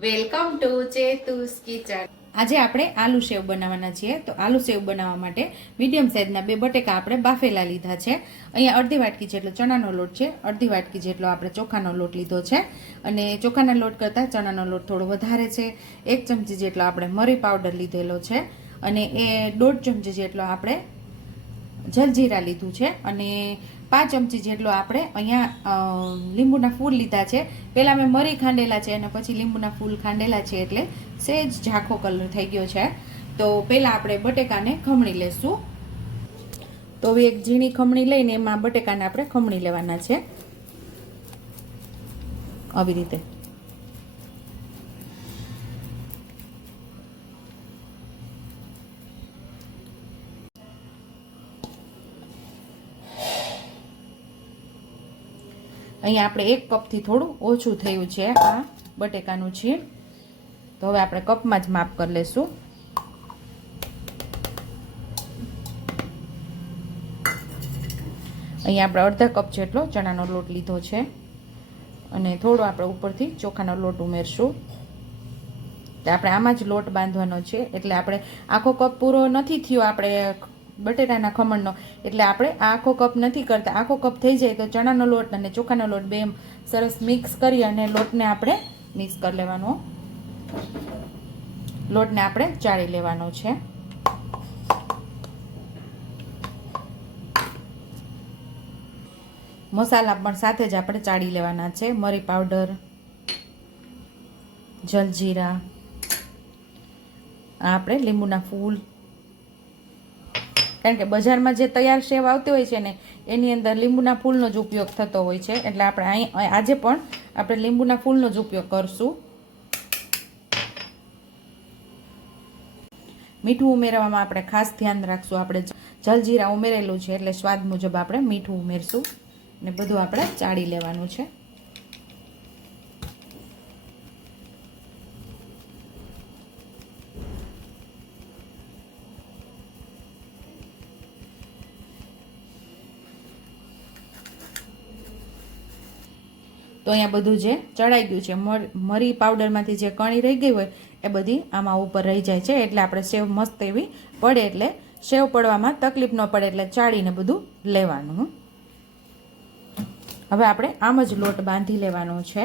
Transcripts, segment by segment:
Welcome to ચેતુસ kitchen. આજે આપણે આલુ સેવ બનાવવાના છીએ. તો આલુ સેવ બનાવવા માટે મીડિયમ સાઇઝના બે બટેકા આપણે બાફેલા લીધા છે. અહીંયા અડધી વાટકી જેટલો ચણાનો લોટ છે. અડધી વાટકી જેટલો આપણે ચોખાનો લોટ લીધો છે. અને ચોખાના લોટ કરતાં ચણાનો લોટ થોડો વધારે છે. એક ચમચી જેટલો આપણે મરી પાવડર લીધેલો છે. અને એ દોઢ ચમચી જેટલો આપણે જલજીરા લીધું છે અને પાંચ ચમચી જેટલો આપણે અહીંયા લીંબુના ફૂલ લીધા છે. પહેલાં મેં મરી ખાંડેલા છે અને પછી લીંબુના ફૂલ ખાંડેલા છે એટલે સેજ ઝાખો કલર થઈ ગયો છે. તો પહેલાં આપણે બટેકાને ખમણી લેશું. તો હવે એક ઝીણી ખમણી લઈને એમાં બટેકાને આપણે ખમણી લેવાના છે. આવી રીતે. અહીંયા આપણે એક કપથી થોડું ઓછું થયું છે આ બટેકાનું છીણ. તો હવે આપણે કપમાં જ માપ કરી લેશું. અહીંયા આપણે અડધા કપ જેટલો ચણાનો લોટ લીધો છે. અને થોડો આપણે ઉપરથી ચોખાનો લોટ ઉમેરશું. આપણે આમાં જ લોટ બાંધવાનો છે, એટલે આપણે આખો કપ પૂરો નથી થયો, આપણે બટેટાના ખમણનો. એટલે આપણે આખો કપ નથી કરતા. આખો કપ થઈ જાય તો ચણાનો લોટ અને ચોખાનો લોટ બે સરસ મિક્સ કરી અને લોટને આપણે મિક્સ કરી લેવાનો. લોટને આપણે ચાળી લેવાનો છે. મસાલા પણ સાથે જ આપણે ચાળી લેવાના છે. મરી પાવડર, જલજીરા આપણે લીંબુના ફૂલ કારણ કે બજારમાં જે તૈયાર સેવ આવતી હોય છે ને, એની અંદર લીંબુના ફૂલનો જ ઉપયોગ થતો હોય છે. એટલે આપણે અહીં આજે પણ આપણે લીંબુના ફૂલનો જ ઉપયોગ કરશું. મીઠું ઉમેરવામાં આપણે ખાસ ધ્યાન રાખશું. આપણે જલજીરા ઉમેરેલું છે, એટલે સ્વાદ મુજબ આપણે મીઠું ઉમેરશું. ને બધું આપણે ચાળી લેવાનું છે. તો અહીંયા બધું જે ચડાઈ ગયું છે, મર પાવડરમાંથી જે કણી રહી ગઈ હોય, એ બધી આમાં ઉપર રહી જાય છે. એટલે આપણે સેવ મસ્ત એવી પડે એટલે સેવ પડવામાં તકલીફ ન પડે એટલે ચાળીને બધું લેવાનું હવે આપણે આમ જ લોટ બાંધી લેવાનો છે.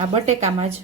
આ બટેકામાં જ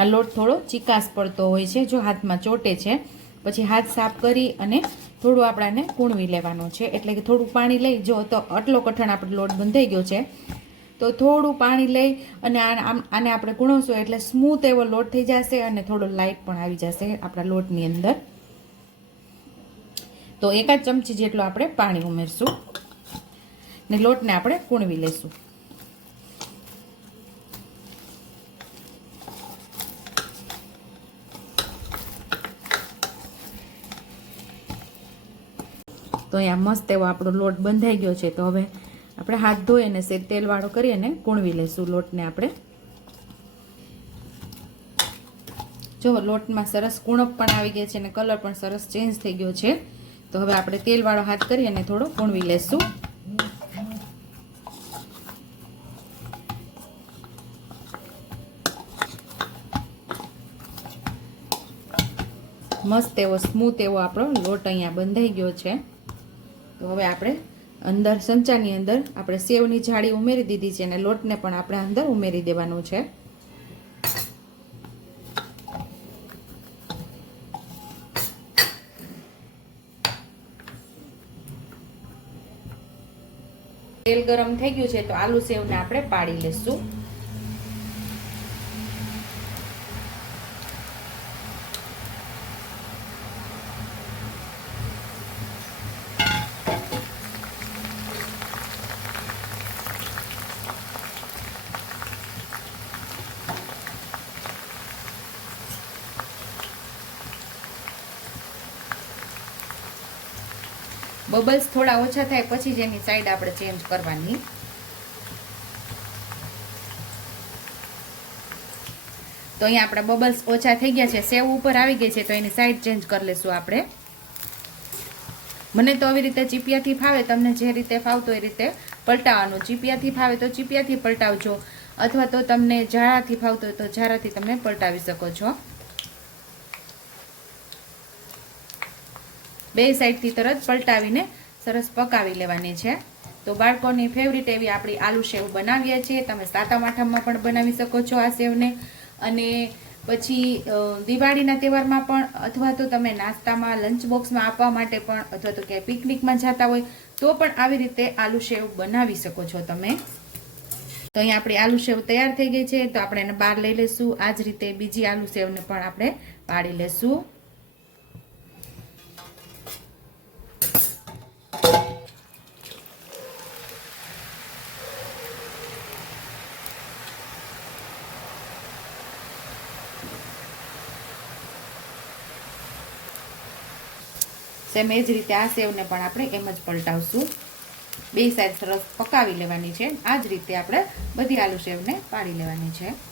આ લોટ થોડો ચિકાસ પડતો હોય છે, જો હાથમાં ચોટે છે. પછી હાથ સાફ કરી અને થોડું આપણાને કૂણવી લેવાનું છે. એટલે કે થોડું પાણી લઈ, જો તો આટલો કઠણ આપણો લોટ બંધાઈ ગયો છે. તો થોડું પાણી લઈ અને આને આપણે કૂણવશું એટલે સ્મૂથ એવો લોટ થઈ જશે અને થોડો લાઇટ પણ આવી જશે આપણા લોટની અંદર. તો એકાદ ચમચી જેટલું આપણે પાણી ઉમેરશું ને લોટને આપણે કૂણવી લઈશું. તો અહીંયા મસ્ત એવો આપણો લોટ બંધાઈ ગયો છે. તો હવે આપણે હાથ ધોઈ અને સે તેલવાળો કરી અને કૂણવી લઈશું લોટને આપણે. જો લોટમાં સરસ કૂણપ પણ આવી ગયા છે અને કલર પણ સરસ ચેન્જ થઈ ગયો છે. તો હવે આપણે તેલવાળો હાથ કરી અને થોડો કૂણવી લઈશું. મસ્ત એવો, સ્મૂથ એવો આપણો લોટ અહીંયા બંધાઈ ગયો છે. તો હવે આપણે અંદર સંચાની અંદર આપણે સેવની જાળી ઉમેરી દીધી છે અને લોટને પણ આપણે અંદર ઉમેરી દેવાનું છે. તેલ ગરમ થઈ ગયું છે તો આલુ સેવને આપણે પાડી લેશું. બબલ્સ થોડા ઓછા થાય, પછી જ એની સાઈડ આપણે ચેન્જ કરવાની. તો અહીંયા આપણા બબલ્સ ઓછા થઈ ગયા છે, સેવ ઉપર આવી ગઈ છે, તો એની સાઈડ ચેન્જ કરી લેશું આપણે. મને તો આવી રીતે ચીપિયાથી ફાવે, તમને જે રીતે ફાવતો એ રીતે પલટાવવાનું. ચીપિયાથી ફાવે તો ચીપિયાથી પલટાવજો, અથવા તો તમને ઝારાથી ફાવતો હોય તો ઝારાથી તમે પલટાવી શકો છો. બે સાઈડથી તરત પલટાવીને સરસ પકાવી લેવાની છે. તો બાળકોની ફેવરિટ એવી આપણી આલુ સેવ બનાવીએ છીએ. તમે સાતા માઠામાં પણ બનાવી શકો છો આ સેવને. અને પછી દિવાળીના તહેવારમાં પણ અથવા તો તમે નાસ્તામાં લંચ બોક્સમાં આપવા માટે પણ અથવા તો ક્યાંય પિકનિકમાં જતા હોય, તો પણ આવી રીતે આલુ સેવ બનાવી શકો છો તમે. તો અહીંયા આપણી આલુ સેવ તૈયાર થઈ ગઈ છે. તો આપણે એને બહાર લઈ લેશું આ જ રીતે બીજી આલુ સેવને પણ આપણે પાડી લેશું સેમ એ જ રીતે આ સેવને પણ આપણે એમ જ પલટાવશું. બે સાઈડ સરસ પકાવી લેવાની છે. આ જ રીતે આપણે બધી આલુ સેવને પાડી લેવાની છે.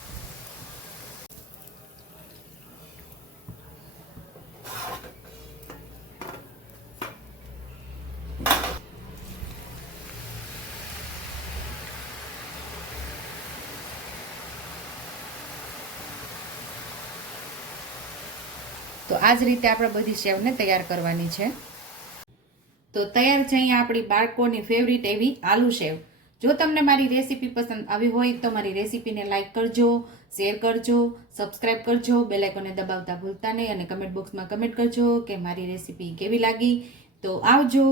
આ જ રીતે આપણે બધી સેવને તૈયાર કરવાની છે. તો તૈયાર છે અહીંયા આપણી બાળકોની ફેવરિટ એવી આલુ સેવ. જો તમને મારી રેસીપી પસંદ આવી હોય તો મારી રેસીપીને લાઇક કરજો શેર કરજો સબસ્ક્રાઇબ કરજો બેલાઇકોને દબાવતા ભૂલતા નહીં અને કમેન્ટ બોક્સમાં કમેન્ટ કરજો કે મારી રેસીપી કેવી લાગી. તો આવજો.